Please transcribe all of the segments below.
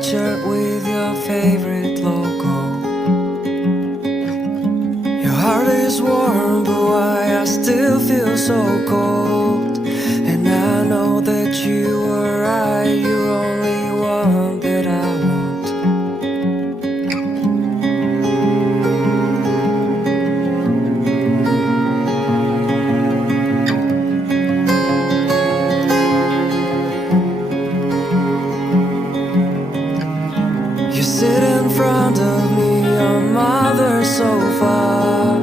sweatshirt with your favorite logo. Your heart is warm, but why I still feel so cold. And I know that you were right, you're only one that I want. You sit in front of me on mother's sofa,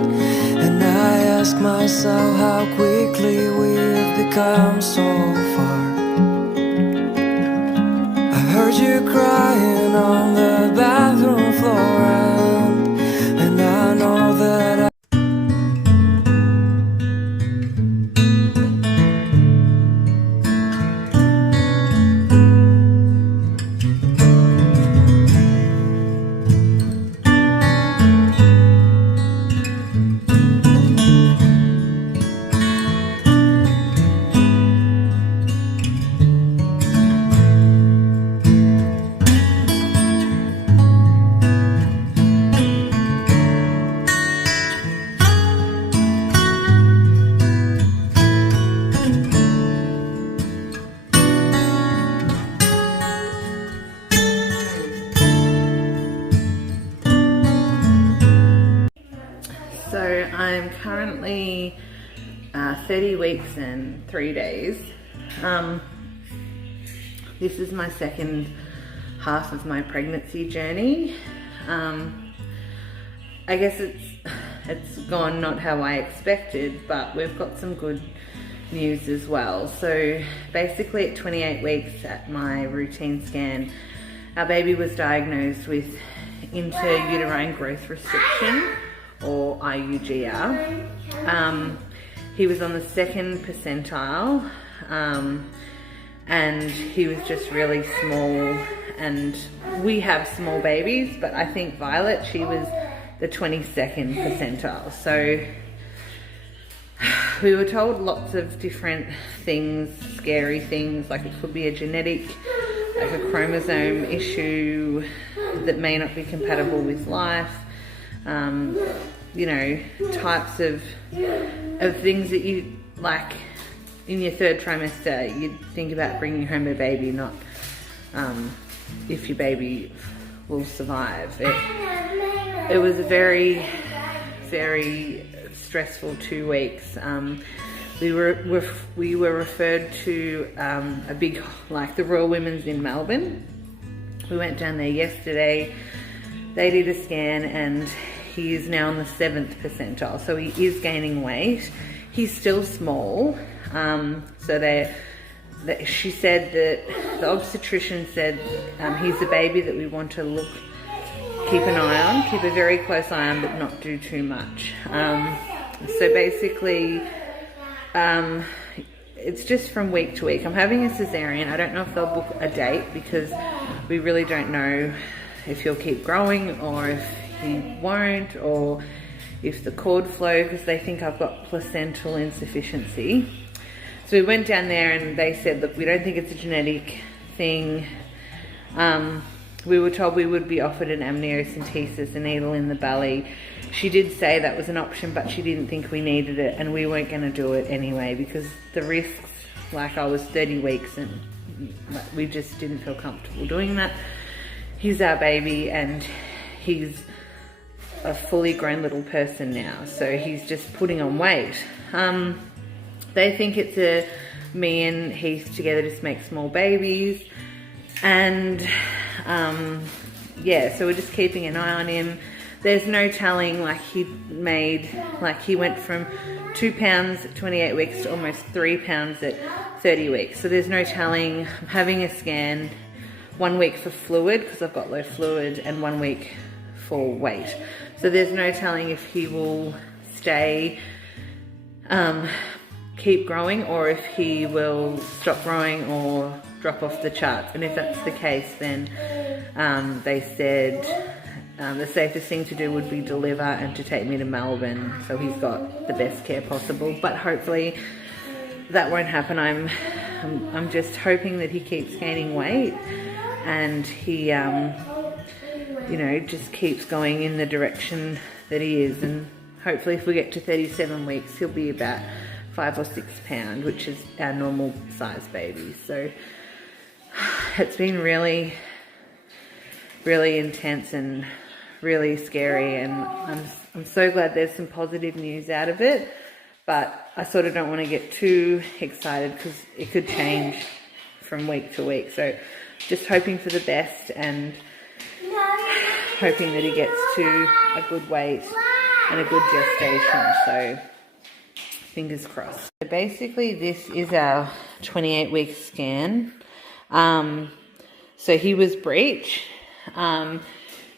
and I ask myself how quickly we've become so far. I heard you crying on the bathroom floor, and I know that So I'm currently 30 weeks and 3 days. This is my second half of my pregnancy journey. I guess it's gone not how I expected, but we've got some good news as well. So basically at 28 weeks at my routine scan, our baby was diagnosed with intrauterine growth restriction, or IUGR. He was on the 2nd percentile, and he was just really small, and we have small babies, but I think Violet, she was the 22nd percentile. So we were told lots of different things, scary things, like it could be a genetic, like a chromosome issue that may not be compatible with life. You know, types of things that you, like in your 3rd trimester, you'd think about bringing home a baby, not if your baby will survive. It was a very, very stressful 2 weeks. We were referred to a big, like the Royal Women's in Melbourne. We went down there yesterday. They did a scan and he is now on the 7th percentile, so he is gaining weight. He's still small, so she said that the obstetrician said he's a baby that we want to keep an eye on, keep a very close eye on, but not do too much. So basically, it's just from week to week. I'm having a cesarean. I don't know if they'll book a date because we really don't know if he'll keep growing or if he won't, or if the cord flow, because they think I've got placental insufficiency. So we went down there and they said, look, we don't think it's a genetic thing. We were told we would be offered an amniocentesis, a needle in the belly. She did say that was an option, but she didn't think we needed it, and we weren't going to do it anyway because the risks, like I was 30 weeks and we just didn't feel comfortable doing that. He's our baby and he's a fully grown little person now, so he's just putting on weight. They think it's me and Heath together just make small babies, and yeah, so we're just keeping an eye on him. There's no telling, like he went from 2 pounds at 28 weeks to almost 3 pounds at 30 weeks. So there's no telling. I'm having a scan 1 week for fluid because I've got low fluid, and 1 week for weight. So there's no telling if he will stay, keep growing, or if he will stop growing or drop off the charts. And if that's the case, then they said the safest thing to do would be deliver and to take me to Melbourne so he's got the best care possible. But hopefully that won't happen. I'm just hoping that he keeps gaining weight and he, just keeps going in the direction that he is. And hopefully if we get to 37 weeks, he'll be about 5 or 6 pounds, which is our normal size baby. So it's been really, really intense and really scary, and I'm so glad there's some positive news out of it, but I sort of don't want to get too excited because it could change from week to week. So just hoping for the best and hoping that he gets to a good weight and a good gestation. So fingers crossed. So basically this is our 28-week scan. So he was breech.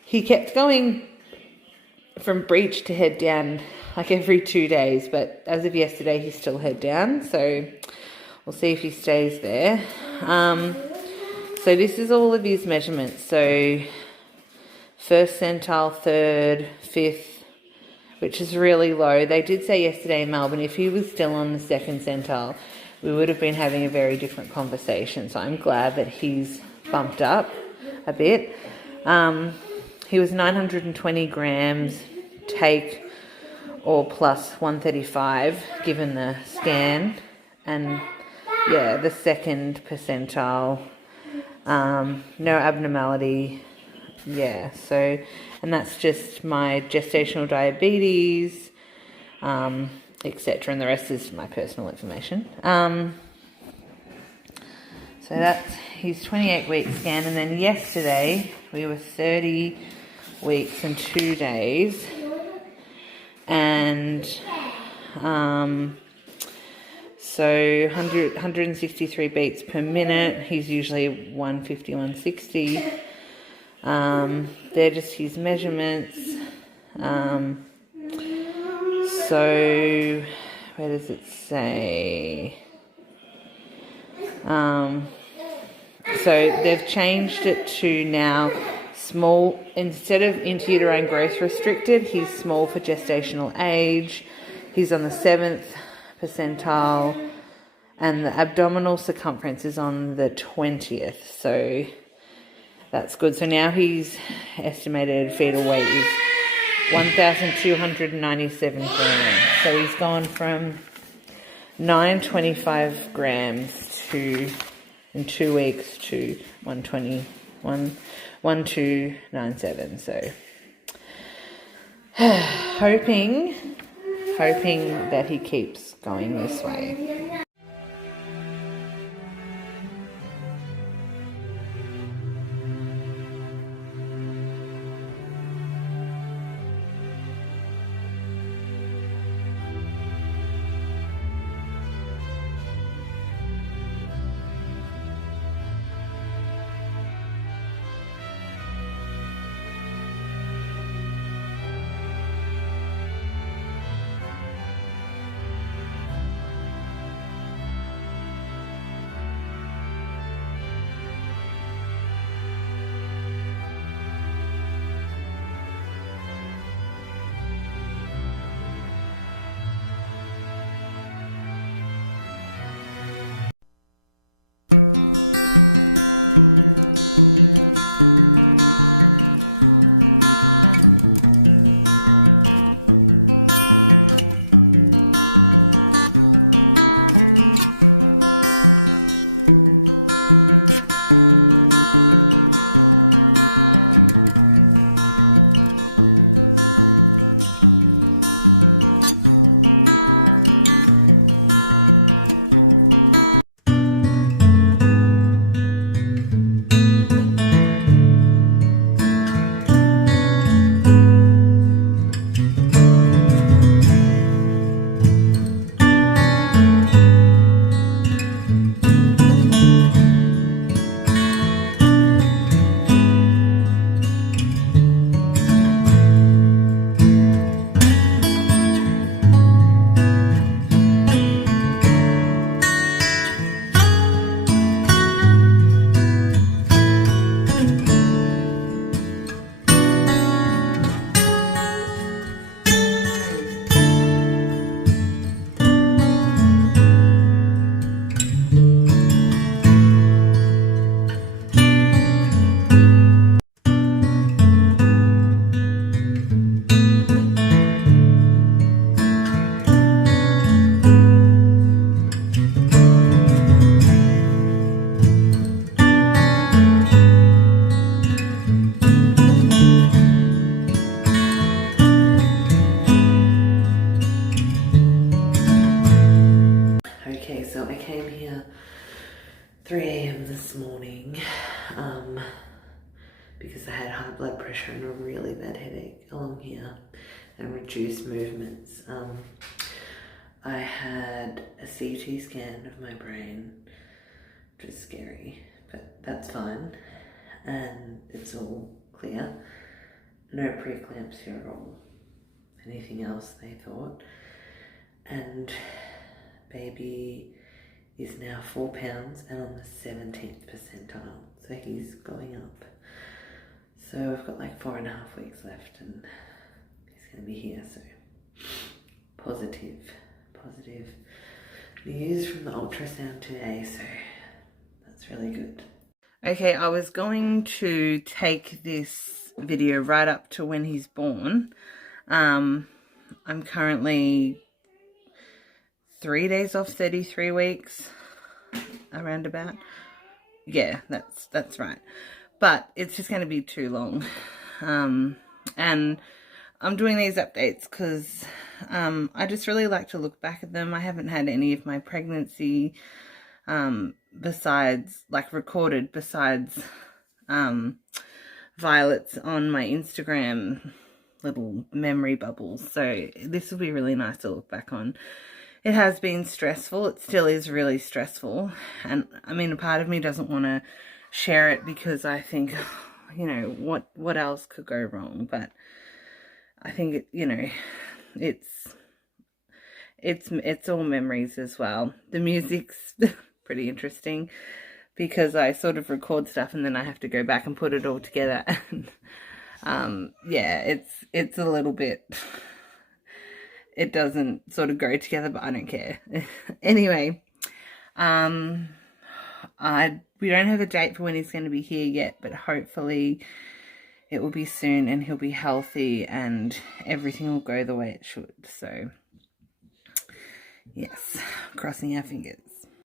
He kept going from breech to head down like every 2 days, but as of yesterday he's still head down, so we'll see if he stays there. So this is all of his measurements. So first centile, third, fifth, which is really low. They did say yesterday in Melbourne if he was still on the second centile, we would have been having a very different conversation. So I'm glad that he's bumped up a bit. He was 920 grams, take or plus 135 given the scan, and yeah, the second percentile, no abnormality, yeah. So, and that's just my gestational diabetes, etc., and the rest is my personal information. So that's his 28-week scan, and then yesterday we were 30 weeks and 2 days, and so 163 beats per minute. He's usually 150, 160. They're just his measurements. So where does it say? So they've changed it to now small, instead of intrauterine growth restricted, he's small for gestational age. He's on the 7th percentile, and the abdominal circumference is on the 20th, so that's good. So now his estimated fetal weight is 1,297 grams. So he's gone from 925 grams to, in 2 weeks, to 1297. So hoping that he keeps going this way. Okay, so I came here 3 a.m. this morning because I had high blood pressure and a really bad headache along here and reduced movements. I had a CT scan of my brain, which is scary, but that's fine, and it's all clear. No preeclampsia or anything else, they thought. And baby is now 4 pounds and on the 17th percentile, so he's going up. So I've got like 4.5 weeks left and he's going to be here, so positive news from the ultrasound today, so that's really good. Okay, I was going to take this video right up to when he's born. I'm currently 3 days off 33 weeks, around about. Yeah, that's right. But it's just going to be too long. And I'm doing these updates because I just really like to look back at them. I haven't had any of my pregnancy besides, like, recorded besides Violet's on my Instagram little memory bubbles. So this will be really nice to look back on. It has been stressful. It still is really stressful. And I mean, a part of me doesn't want to share it because I think, you know, what else could go wrong? But I think, you know, it's all memories as well. The music's pretty interesting because I sort of record stuff and then I have to go back and put it all together. And yeah, it's a little bit, it doesn't sort of go together, but I don't care. Anyway, we don't have a date for when he's going to be here yet, but hopefully it will be soon and he'll be healthy and everything will go the way it should. So yes, crossing our fingers.